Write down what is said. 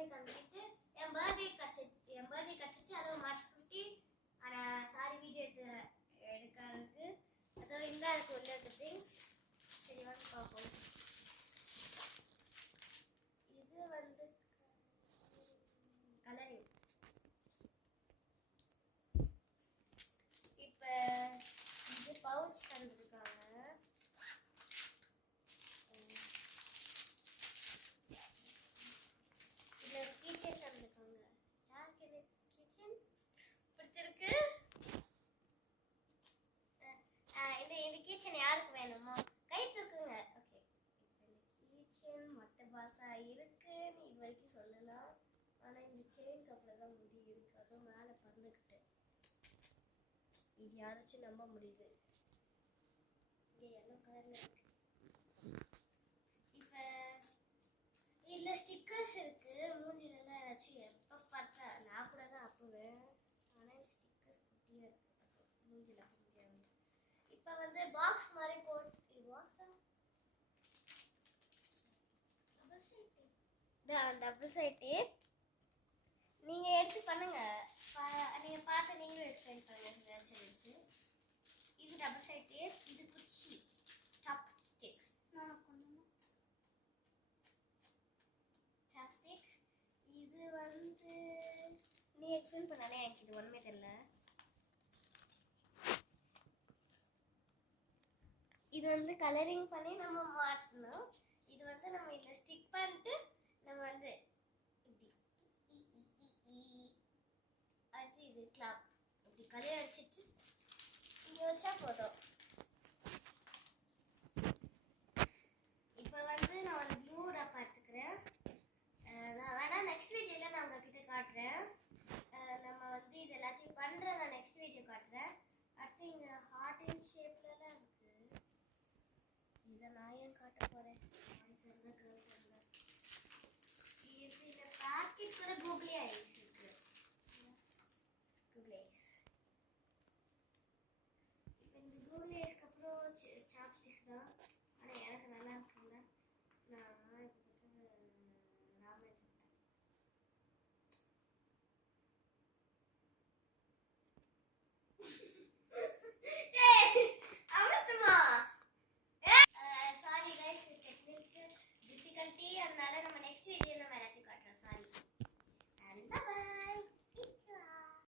பண்ணி கம்ப்ளீட்டு என் பர்த்டே கிடச்சிச்சு. அதுவும் மார்ச் 15. ஆனால் சாரி வீடியோ எடுக்கிறதுக்கு அதுவும் இங்கே இருக்கு உள்ள இருக்குது. சரி வாங்க பார்ப்போம். இது வந்து கலரிங். இப்போ இது பவுச் தந்துருக்காங்க. இதில் கீச்சன் தந்துருக்காங்க. யாருக்கு இது கீச்சன் பிடிச்சிருக்கு? இந்த கீச்சன் யாருக்கு வேணுமோ கை தூக்குங்க. ஓகே, இப்போ இந்த கீச்சன் மொட்டை பாசா இருக்குன்னு இது வரைக்கும் சொல்லலாம். ஆனால் இந்த செயின்க்கு அப்புறம் தான் முடி இருக்கு. அதுவும் மேலே பறந்துக்கிட்டு இது யாராச்சும் நம்ப முடியுது. இங்கே எல்லோ கலரில் இருக்கு. இப்போ இதில் ஸ்டிக்கர்ஸ் இருக்கு. மூஞ்சிலலாம் ஏதாச்சும் எப்போ பார்த்தா நான் கூட தான் அப்புவேன். ஆனால் ஸ்டிக்கர்ஸ் குட்டியாக இருக்கு. மூஞ்சில் அப்ப முடியாது. இப்போ வந்து பாக்ஸ் மாதிரி போட்டு இது பாக்ஸா டபுள் சைடு நீங்கள் எடுத்து பண்ணுங்க. நீங்கள் பார்த்து நீங்களும் எக்ஸ்பிளைன் பண்ணுங்க. எடுத்து இது டபுள் சைடு டேப். இது குச்சி சாப்ஸ்டிக்ஸ். சாப்ஸ்டிக்ஸ் இது வந்து நீ எக்ஸ்பிளைன் பண்ணாலே எனக்கு இது ஒன்றுமே தெரியல. இது வந்து கலரிங் பண்ணி நம்ம மாட்டணும். இது வந்து நம்ம இதில் ஸ்டிக் பண்ணிட்டு நம்ம வந்து இப்படி அடுத்து இது கிளாப் இப்படி கலர் அடிச்சிட்டு இங்கே வச்சா போதும். இப்போ வந்து நான் ஒரு ப்ளூ ரப்ப எடுத்துக்கிறேன். நான் வேணா நெக்ஸ்ட் வீடியோவில் நான் உங்ககிட்ட காட்டுறேன்.